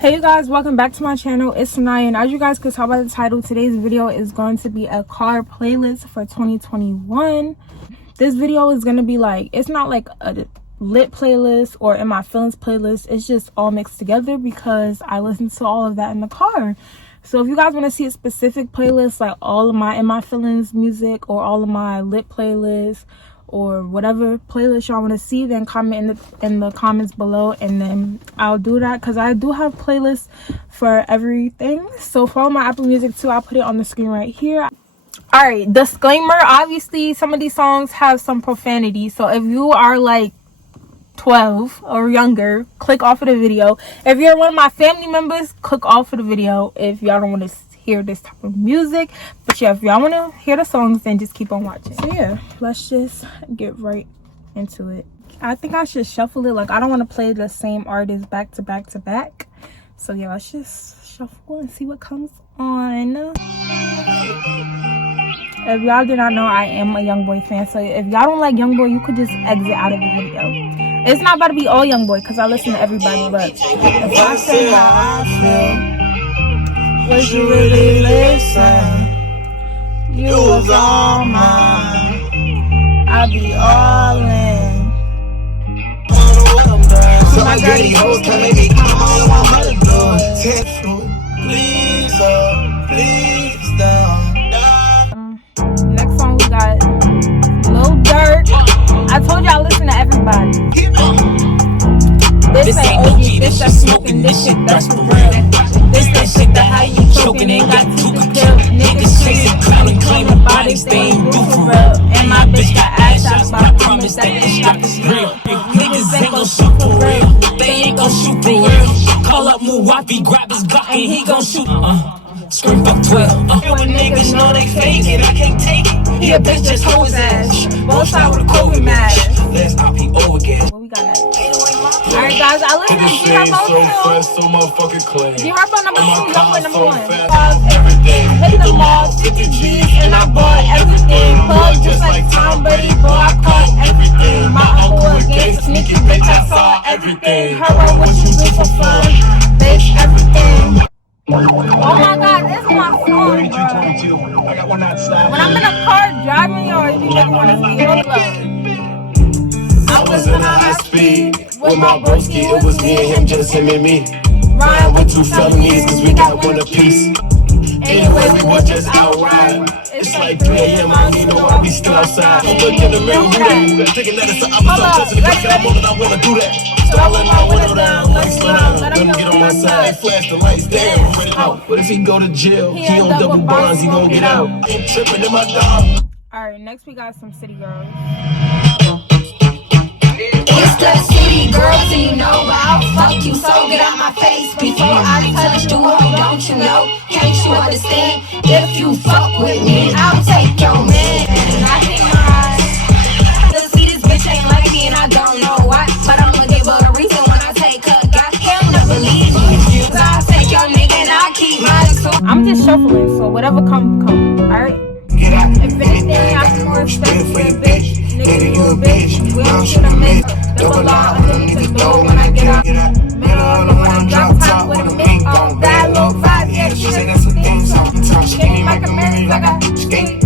Hey you guys, welcome back to my channel. It's Saniya, and as you guys could tell by the title, today's video is going to be a car playlist for 2021. This video is going to be like, it's not like a lit playlist or in my feelings playlist. It's just all mixed together because I listen to all of that in the car. So if you guys want to see a specific playlist, like all of my in my feelings music or all of my lit playlists or whatever playlist y'all want to see, then comment in the comments below, and then I'll do that because I do have playlists for everything. So follow my Apple Music too. I'll put it on the screen right here. All right, disclaimer, obviously some of these songs have some profanity, so if you are like 12 or younger, click off of the video. If you're one of my family members, click off of the video if y'all don't want to hear this type of music. But yeah, if y'all want to hear the songs, then just keep on watching. So yeah, let's just get right into it. I think I should shuffle it. Like, I don't want to play the same artist back to back to back. So yeah, let's just shuffle and see what comes on. If y'all did not know, I am a YoungBoy fan. So if y'all don't like YoungBoy, you could just exit out of the video. It's not about to be all YoungBoy because I listen to everybody, but if I say how I feel, would you really listen? You was all mine, I'd be all in. So my dirty hoes can make me come on, I want her to do it. Please don't. Next song we got Lil Durk. I told you I listen to everybody. This ain't OG, this that smoking, this shit that's for real. This that shit that how you choking, ain't got to the kill. Niggas chasing clown and claim the bodies, they ain't do for real. And my bitch got ass shots, but I promise that this shot is real. Niggas ain't gon' shoot for real, they ain't gon' shoot for real. Call up Muwapi, grab his Glock and he gon' shoot. Scream fuck 12. When niggas know they fake it, I can't take it. He a bitch just hold his ass. Both sides with a COVID mask. Let's IP over again. What we got next? Alright guys, I listen to G-Herbo too. G-Herbo number 2, YoungBoy number 1. Hit the mall, 50 G's, and I bought everything. Plug just like Tom Brady, boy, I caught everything. My uncle a gangster, sneaky bitch, I saw everything. Herbo, what you do for fun? Bitch, everything. Oh my god, this is my song, bro. When I'm in a car driving, or if you really want to see it, look. I was on high speed with my broski, it was me and him, just him and me. Ryan with 2 felonies, cause we got one apiece. Anyway, we were just out riding. It's like 3 a.m., I don't even know why we still outside. I'm looking in the mirror, who that? Taking that as I'm touching the back, I wanna do that. So I let my window down, let him get on my side, flash the lights, damn, I'm ready out. But if he go to jail, he on double bonds, he gon' get out. I ain't tripping in my dog. Alright, next we got some City Girls. It's the city girls, and you know I'll fuck you, so get out my face before I touch you, don't you know? Can't you understand? If you fuck with me, I'll take your man. I hate my eyes. Let's see, this bitch ain't like me, and I don't know why, but I'ma give her a reason when I take her. God, he'll never leave me. So I'll take your nigga and I'll keep mine. So I'm just shuffling, so whatever come. Alright? If anything, I'm more expensive, bitch. Nigga, you a bitch. We don't shoot a miss. Double law underneath the door when I get out. Middle of the morning, drop top with a mic on. That low 5, yeah, she say that's a thing song. Give me like a marriage, like a skate.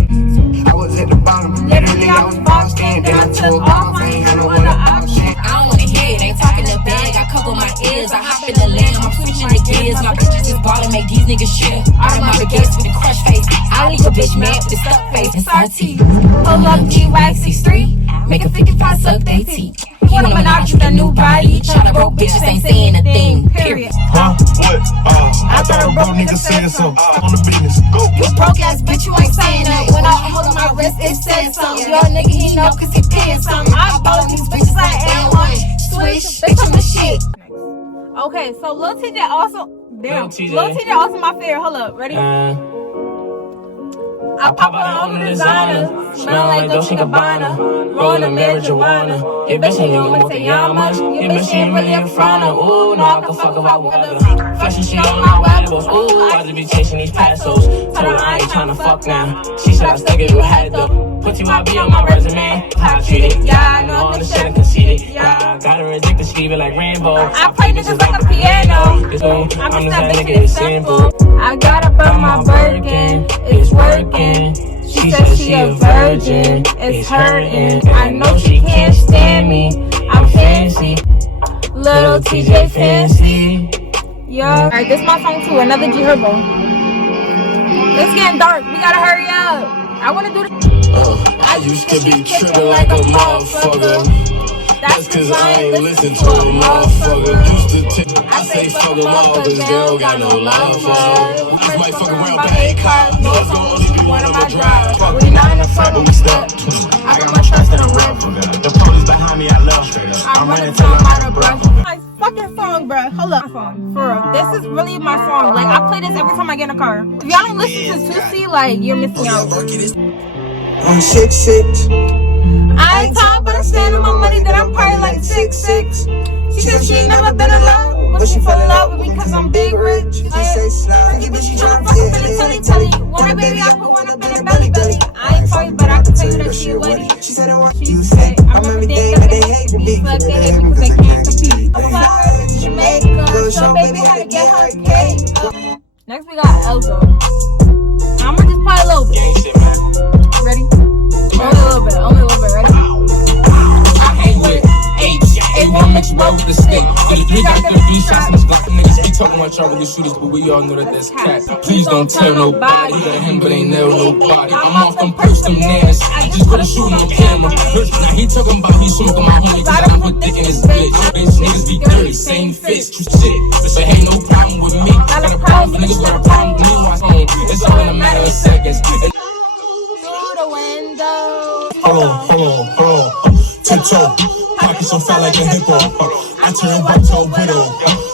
I was at the bottom, Literally, I was boxed in, then I took off. I ain't had no other option. I don't wanna hear it, ain't talking the bag. I cover my ears, I hop in the land, I'm switching the gears. My bitches is ballin', make these niggas shit. Automatic gas with a crush face. I leave a bitch mad with a stuck face. It's RT. Pull up G-Wax 63. Make a 55 suck they teeth. You wanna menage with a new body. Try to broke bitches ain't saying a thing, period. Huh? What? I thought a broke nigga said something. On the business, go. You broke ass bitch, you ain't saying that. When I hold on my wrist, it says something. Your nigga, he know cause he paying something. I ballin' these bitches like N1. Swish, bitch, I'm the shit. Okay, so Lil TJ also. Damn. Lil TJ also my favorite. Hold up, ready? I pop out on the designer, smell like Dolce Gabbana, rollin' a marijuana. Your bitch ain't gonna say how much. Your bitch ain't really in front of. Ooh, no, I can fuck if I wanna. Flashing shit on my webos. Ooh, I just be chasing these passos. Told her I ain't tryna fuck now. She said I stuck it with head though. Put TYB on my resume. Top treated, yeah, I know I'm the shit and conceited. Yeah, gotta reject the sleeve like rainbow. I play niggas like a piano. I'm just that nigga, it's simple. I got up on my Birkin, it's working. She said she a virgin, it's hurting. I know she can't stand me, I'm fancy. Little TJ fancy. Yeah. Alright, this my phone too, another G Herbo. It's getting dark, we gotta hurry up. I wanna do this. I used to be tripping like a motherfucker. That's cause I ain't listen to a motherfucker. I say fuck them all cause they don't got no love for us. I might fuck around with 8 cars, no songs, be one of my drives. We not in the front, but we step. I got my trust in the rip. The police behind me, I love. I'm running till I'm out of breath. My fucking song, bro. Hold up. For real. This is really my song. Like, I play this every time I get in a car. If y'all don't listen to 2C, like, you're missing out. I'm 6'6". I ain't tall, but I'm standing my money that I'm probably like 6'6". She said she ain't never been alone, but she fell in love with me cause I'm big rich. She say slide, but she tryna fuck Telly. Want a baby, I put one up in her belly. I ain't for you, but I can tell you that she a lady. She said I want you to say, I remember days that they hate me. Fuck they hate me cause they can't compete. I'm fly to Jamaica, show baby how to get her cake. Next we got Elzo. I'ma just play a little bit. Ready? Only a little bit, ready? I hang with H, A1 mixed well with the snake. We got the B shots and Glock niggas be talking about trouble with shooters, but we all know that that's cat. Please don't tell nobody that him, but ain't never nobody. I'm off them perks, them nails. Just put a shooting on camera. Now he talking about he smoking my homie, cause I don't put dick in his bitch. Bitch, niggas be dirty, same fist, true shit. So ain't no problem with me. Got a problem, niggas got a problem with me. Watch home, it's all in a matter of seconds. Hold on. Tiptoe, pockets so fat like a hippo. I turn white to a widow.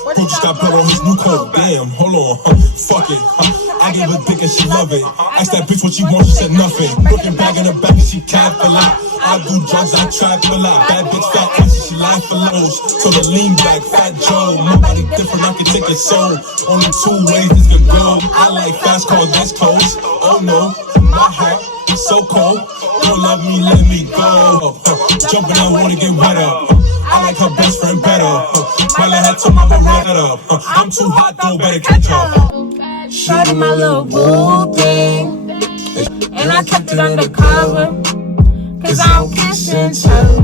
Who just got blood on his new coat? Damn, hold on. Fuck it. I gave her dick and she love it. Asked that bitch what she wants, she said nothing. Looking back in the back and she cap a lot. I do drugs, I trap a lot. Bad bitch, fat ass, she laugh for lows. So the lean back, fat Joe. My body different, I can take it so. Only 2 ways this could go. I like fast car, this close. Oh no, my heart is so cold. Don't love me, let me go. Jumping in water, get wetter. I like her best friend better. Smile at her to my beretta. I'm too hot, though, better catch up. Started my little boo thing, and I kept it undercover, cause I don't kiss and tell.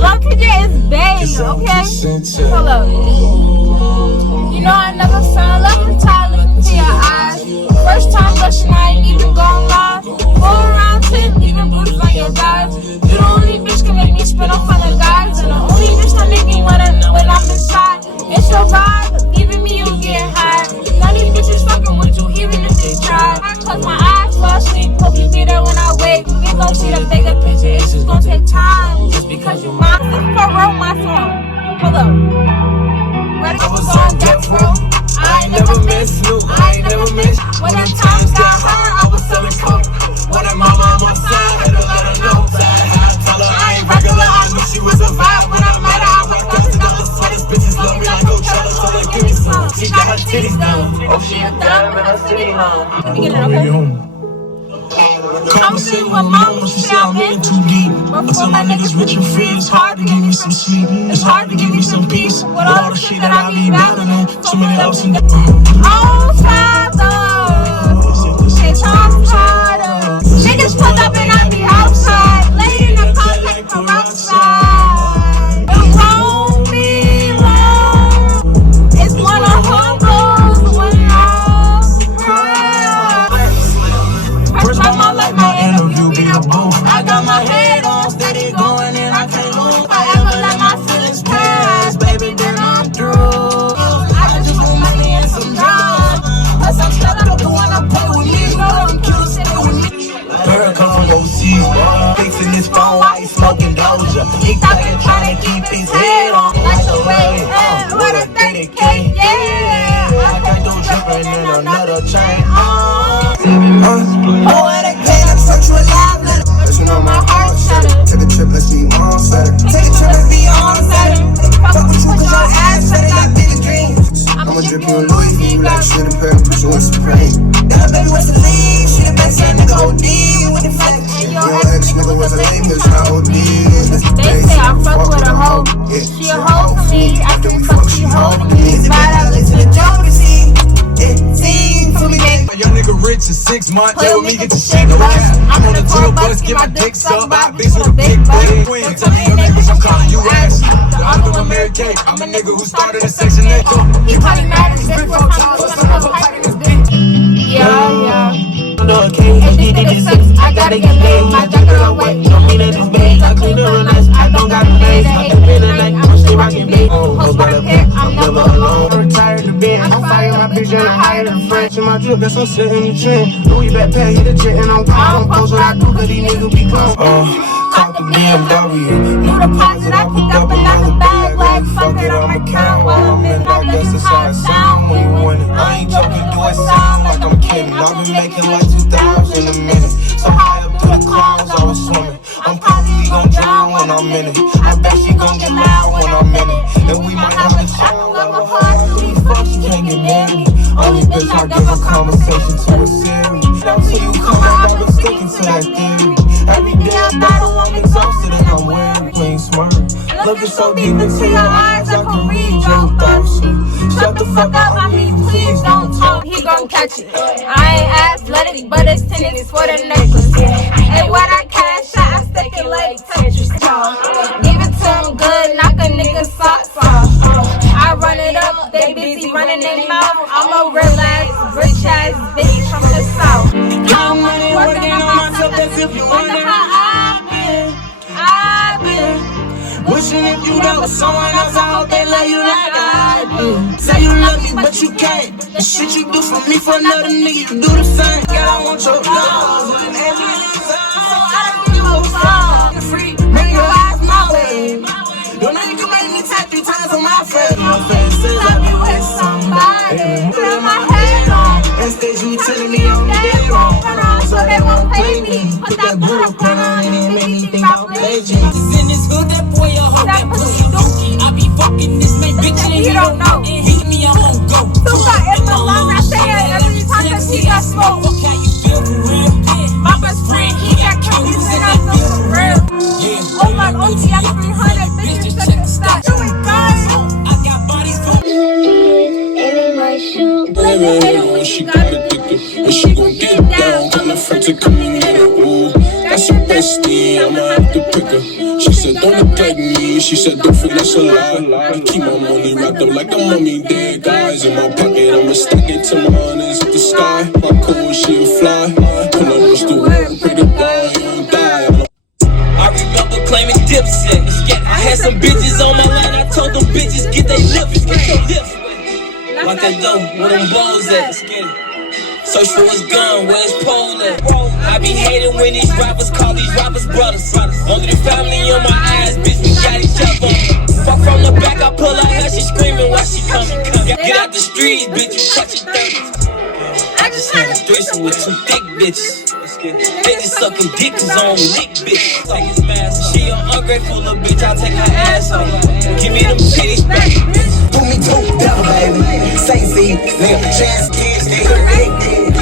Love TJ is bae, okay? Hold up. You know I never fell in love until I looked into your eyes. First time blushing, I ain't even gon' lie. 4 around 10, even bruises on your thighs. You the only bitch can make me spin off on the guys, and the only bitch that make me when I'm inside. It's your vibe, leaving me you getting high. None of these bitches fucking with you, even if they try. I close my eyes, fall asleep, hope you be there when I wake. We ain't gon' see the bigger picture, it's just gon' take time. Just because you mine, this is for real, my song. Hold up. Ready to go on death row? I ain't never miss you, I ain't never miss. When the times got hard, I was selling coke. When her mama on my side, had to let her know. I ain't regular, I knew she was a vibe. When I met her, I was thumping up the sweaters. Bitches love me like Coachella, so they give me some. She got her titties done. Oh, she a dime in her city home. Let me get it, okay? I'm sitting with mama, she said I'm in too deep. Before my niggas rich and free, it's hard to give me some sleep. It's hard to give me some peace. With all the shit that I be battling, so many ups and downs. Oh, Father, shit, I'm tired of. Niggas pulled up and I be outside, laid in the car like peroxide. It won't be long. It's one of her goals when I cry. First time I let my interview be a booth. I got my head on, steady going and I can't lose. If I ever let my feelings pass, baby, then I'm through. I just want money and some drugs. Plus I'm stuck up, the one that play with me. Girl, I'm cute, sitting with me. Girl, come on, overseas, boy. Fixing this phone while he smoking Doja. He talking, trying to keep his head on. Like the way, what a 30K, yeah. I can do different than another chain. 7 months. Oh, what a kid, I sent you a love letter. But you know my heart shudder. Take a trip, let's see on set. Take a trip and be on set. Fuck with you, put your ass better, got bigger dreams. I'ma drip you on Louis V, like shit and purple, so it's supreme. Yeah, baby, what's the lead? She the best, yeah, nigga OD with the flex. Your ex nigga was a lame, bitch, now OD. They say I fuck with a hoe. She a hoe to me. After we fuck, she holding me. Bad, I listen to Joe to see. Sing for me, baby. Young nigga rich in 6 months. Play Play with with me, me, get get the the shit shit bust. bust. I'm I'm on on the the tour tour bus, bus, get get my my dick dick sucked sucked by by a a bitch bitch with with a a big big butt. butt. Don't Tell tell me me your name, bitch, I'm calling you ass. The other one Mary Kate. I'm a nigga who started in Section 8. He probably mad at his bitch for time to suck up pipe in his dick. Yeah. Addicted to sex, I gotta get laid. My jacket all white, don't mean that it's beige. I clean it real nice, I don't got a maid. At 8 midnight, I'm still rocking big. Hoes by the pair, I'm never alone. Retired to bed, I'm firing my bitch and I hired a French in my drip, that's I'm setting the trend. Louis backpack, hit a jet and I'm calm. Post what I do, cause these niggas be close. Cop the BMW. New deposit, I picked up another bag. Like, fuck it, I'ma count while I'm in that. That's just how it sound when you want it. I ain't joking, do it sound like I'm kidding. I've been making like 2,000 a minute. So high up through the clouds, I was swimming. I'm probably gon' drown when I'm in it. I bet she gon' get loud when I'm in it. And we might have a chat level hard. We fuck, she can't get near me. Only bitch I give a conversation to a series. So you come out, I've been sticking to that theory. Every day I battle, I'm exhausted and I'm weary. Clean smart. Looking so deep into your eyes, I can read your thoughts. Shut the fuck up, I mean, please don't talk. He gon' catch it. I ain't athletic, but it's tennis for the necklace. Hey, what I cash out, I stick it like Tetris. Give it to him good, knock a nigga socks off. I run it up, they busy running their mouth. I'm a real ass, rich ass bitch from the south. I'm working on myself, that's if you wonder how I've been. Wishing if you got with someone else, I hope they love you like I do. Say you love me, but you can't. The shit you do for me, for another nigga, you do the same. Girl, I want your love, and every so I don't give a fuck. You're free, bring your ass my way. Don't know you can make me tap 3 times on my face. My face says I be with somebody. Put my head on. Instead, you telling me I'm dead wrong. So they won't play me. Put that bullshit on and make me think I play you. In this hood, that boy a hoe, that pussy dookie. I be fucking this man, bitch, and he don't know. Hit me, I'm on go. Tuka, if the long I say it every time that he got smoke. Fuck how you feel for real, My best friend, he got cameras and I feel for real. Oh my OG, I 300 bitches, check the stock. Do it, guys. I got bodies for When she got addicted, and she gon' get down. Tell her friend to come and get her. Ooh, that's your bestie, I'ma have to pick her. She said, don't neglect me. She said, don't feel that's a lie. Keep my money wrapped up like a mummy. Dead guys in my pocket, I'ma stack it till my honors hit the sky. My cool, she'll fly. Pull up, what's the word? Pray to God, you don't die. I remember claiming Dipset. I had some bitches on my line. I told them bitches get they lips, get your lips. Like they do, where them balls at? Search for his gun, where his pole at? I be hating when these rappers call these rappers brothers. Only the family on my eyes, bitch, we got each other. Fuck from the back, I pull her hair, she screaming while she coming. Get out the streets, bitch, you catch your thirst. I just had a threesome with 2 thick bitches. They just sucking dick cause I don't lick bitch. She an ungrateful little bitch, I'll take her ass off. Give me them titties back. Do me too, devil, baby. Say Z, nigga, chance kids,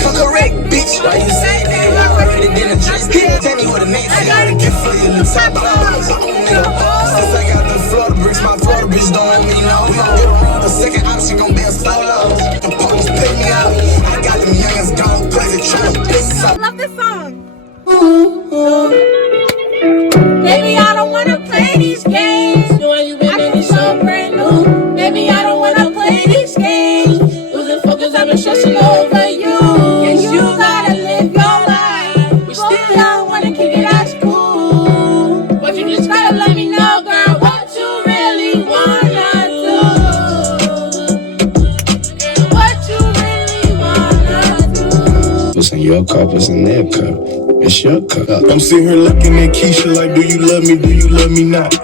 correct, bitch. Why you say that? I already did a just kid. Tell me what a name is. I got a gift for you, the top dogs. Since I got the Florida bricks, my Florida bitch don't mean no more. Get around a second option, gon' be a solo. The police pay me out. I got them youngins gone crazy, trying to piss up. I love this song. Baby, I don't wanna play these games. I can so brand new. Baby, I don't wanna play these games. Losing focus, I've been stressing over you. Yes, you gotta live your life. We still don't wanna kick it at school. But you just gotta let me know, girl, what you really wanna do. What you really wanna do. What's in your cup, what's in their cup? It's your cup. I'm sitting here looking at Keisha like, do you love me, do you love me not?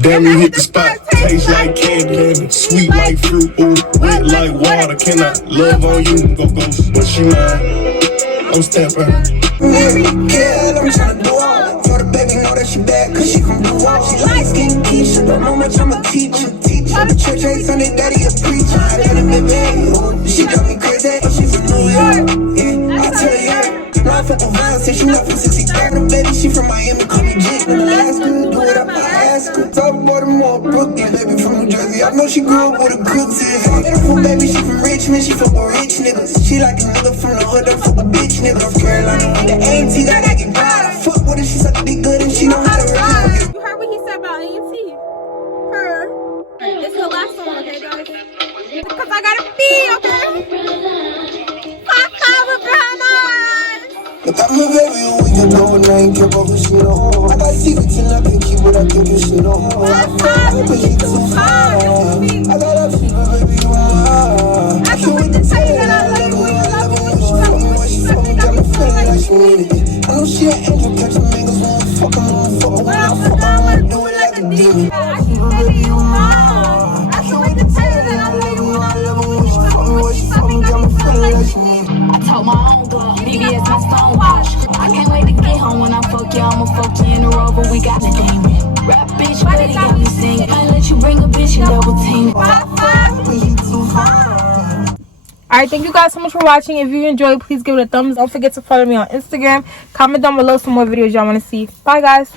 Damn, you hit the spot. Taste like candy, sweet like fruit, ooh, wet like water. Can I love on you? Go, but she mine. I'm stepping. Yeah, I'm tryna do all. For the baby, know that she bad, cause she from the wall. She light skin Keisha, don't know much, I'm a teacher. go to church every Sunday, daddy a preacher. I got a baby, she got me crazy. She from New York, yeah, I tell her, yeah. Now I fuck with violence, say she not from 63rd, baby, she from Miami, call me Jake in Alaska. Do it up my ass, top of Baltimore, Brooklyn, baby from New Jersey. I know she grew up with a cookie. Beautiful baby, she from Richmond, she fuck with rich niggas. She like a nigga from the hood, I fuck with bitch nigga. North Carolina, the A&T, that I get proud. I fuck with her, she suck dick good and she know how to ride. You heard what he said about A&T? Her. This is the last one, okay, guys? Because I gotta pee, okay? Look, I'm a baby, we can know when I ain't care about who she know. I got secrets and I can keep what I think you should know. But you too fine. I got a fever, baby, you mine. I can't wait to tell you that I love you. I love you when she fuck me, when she fuck me, got me feeling like she needed it. I know she an angel, catching niggas when we fuck 'em, when we fuck 'em, when I fuck 'em, I wanna do it like a demon. Baby, you mine. I can't wait to tell you that I love you. I love you when she fuck me, when she fuck me, got me feeling like she needed it. I told my own girl, BBS my stone wash. I can't wait to get home when I fuck you. I'ma fuck you in the Rover. We got the demon. Rap bitch, but it got me singing. Might let you bring a bitch and double team. Alright, thank you guys so much for watching. If you enjoyed, please give it a thumbs up. Don't forget to follow me on Instagram. Comment down below some more videos y'all want to see. Bye, guys.